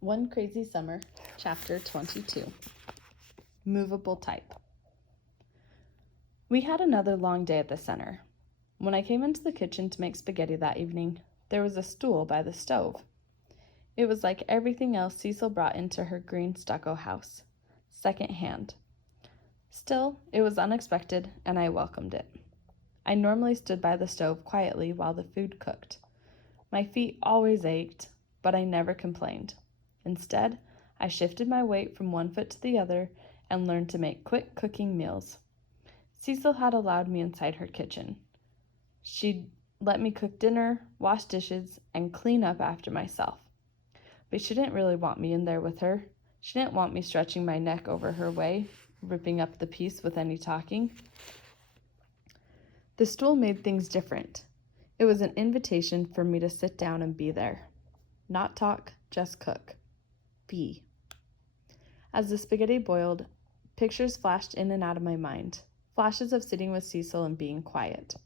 One Crazy Summer, Chapter 22. Movable Type. We had another long day at the center. When I came into the kitchen to make spaghetti that evening, there was a stool by the stove. It was like everything else Cecil brought into her green stucco house, second-hand. Still, it was unexpected, and I welcomed it. I normally stood by the stove quietly while the food cooked. My feet always ached, but I never complained. Instead, I shifted my weight from one foot to the other and learned to make quick cooking meals. Cecil had allowed me inside her kitchen. She'd let me cook dinner, wash dishes, and clean up after myself. But she didn't really want me in there with her. She didn't want me stretching my neck over her way, ripping up the piece with any talking. The stool made things different. It was an invitation for me to sit down and be there. Not talk, just cook. Be. As the spaghetti boiled, pictures flashed in and out of my mind. Flashes of sitting with Cecil and being quiet.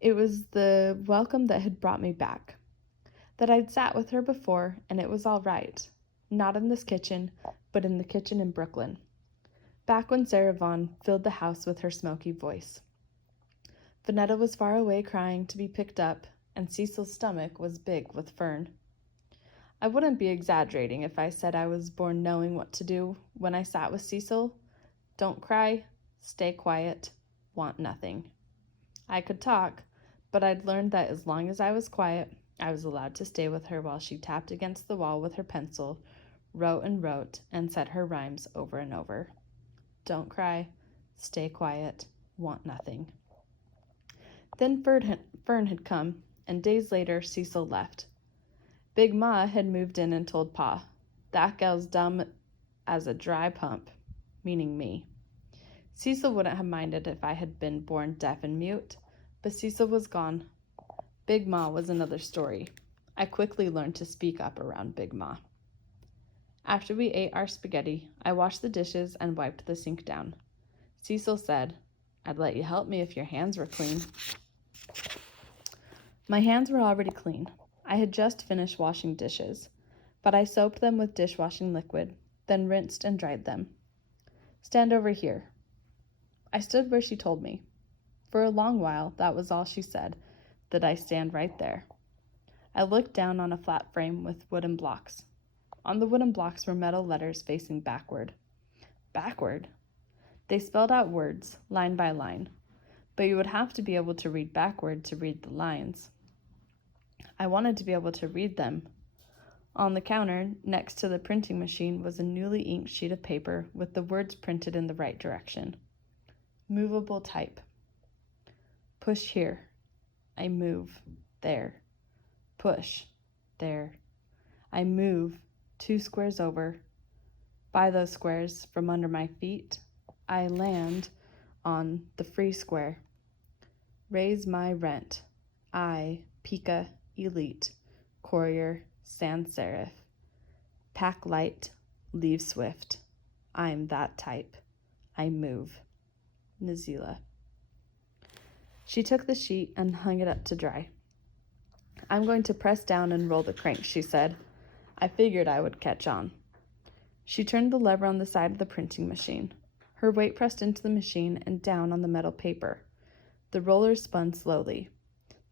It was the welcome that had brought me back. That I'd sat with her before, and it was all right. Not in this kitchen, but in the kitchen in Brooklyn. Back when Sarah Vaughn filled the house with her smoky voice. Vanetta was far away crying to be picked up, and Cecil's stomach was big with Fern. I wouldn't be exaggerating if I said I was born knowing what to do when I sat with Cecil. Don't cry, stay quiet, want nothing. I could talk, but I'd learned that as long as I was quiet, I was allowed to stay with her while she tapped against the wall with her pencil, wrote, and said her rhymes over and over. Don't cry, stay quiet, want nothing. Then Fern had come, and days later Cecil left. Big Ma had moved in and told Pa, "That gal's dumb as a dry pump," meaning me. Cecil wouldn't have minded if I had been born deaf and mute, but Cecil was gone. Big Ma was another story. I quickly learned to speak up around Big Ma. After we ate our spaghetti, I washed the dishes and wiped the sink down. Cecil said, "I'd let you help me if your hands were clean." My hands were already clean. I had just finished washing dishes, but I soaped them with dishwashing liquid, then rinsed and dried them. "Stand over here." I stood where she told me. For a long while, that was all she said, that I stand right there. I looked down on a flat frame with wooden blocks. On the wooden blocks were metal letters facing backward. Backward? They spelled out words, line by line, but you would have to be able to read backward to read the lines. I wanted to be able to read them. On the counter, next to the printing machine, was a newly inked sheet of paper with the words printed in the right direction. Movable type. Push here. I move. There. Push. There. I move 2 squares over. By those squares, from under my feet, I land on the free square. Raise my rent. I, Pika, Elite, Courier, Sans Serif. Pack light, leave swift. I'm that type. I move. Nazila. She took the sheet and hung it up to dry. "I'm going to press down and roll the crank," she said. I figured I would catch on. She turned the lever on the side of the printing machine. Her weight pressed into the machine and down on the metal paper. The roller spun slowly.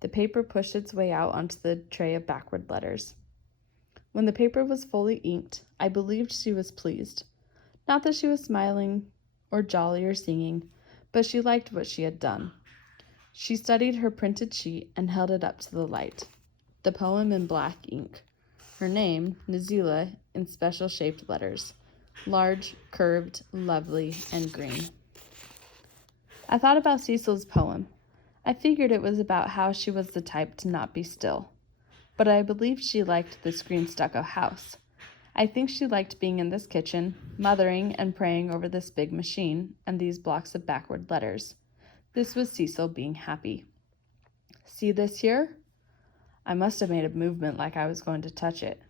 The paper pushed its way out onto the tray of backward letters. When the paper was fully inked, I believed she was pleased. Not that she was smiling or jolly or singing, but she liked what she had done. She studied her printed sheet and held it up to the light. The poem in black ink. Her name, Nazila, in special shaped letters. Large, curved, lovely, and green. I thought about Cecil's poem. I figured it was about how she was the type to not be still. But I believed she liked this green stucco house. I think she liked being in this kitchen, mothering and praying over this big machine and these blocks of backward letters. This was Cecil being happy. "See this here?" I must have made a movement like I was going to touch it.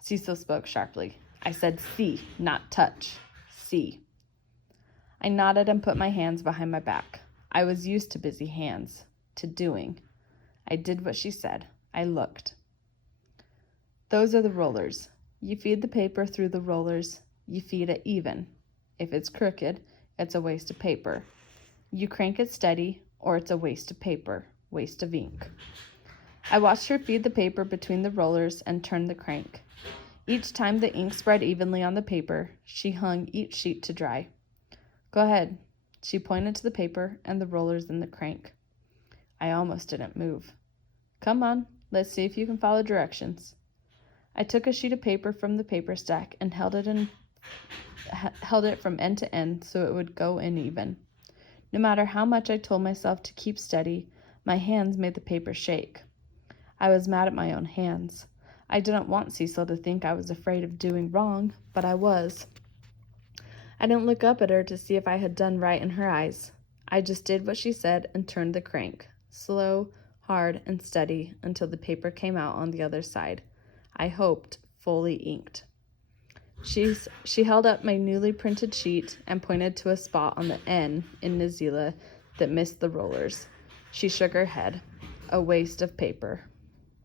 Cecil spoke sharply. I said see, not touch. See. I nodded and put my hands behind my back. I was used to busy hands, to doing. I did what she said. I looked. "Those are the rollers. You feed the paper through the rollers. You feed it even. If it's crooked, it's a waste of paper. You crank it steady, or it's a waste of paper, waste of ink. I watched her feed the paper between the rollers and turn the crank. Each time the ink spread evenly on the paper, she hung each sheet to dry. Go ahead. She pointed to the paper and the rollers in the crank. I almost didn't move. Come on, let's see if you can follow directions. I took a sheet of paper from the paper stack and held it from end to end so it would go in even. No matter how much I told myself to keep steady, my hands made the paper shake. I was mad at my own hands. I didn't want Cecil to think I was afraid of doing wrong, but I was. I didn't look up at her to see if I had done right in her eyes. I just did what she said and turned the crank, slow, hard, and steady until the paper came out on the other side. I hoped fully inked. She held up my newly printed sheet and pointed to a spot on the N in Nazila that missed the rollers. She shook her head. A waste of paper.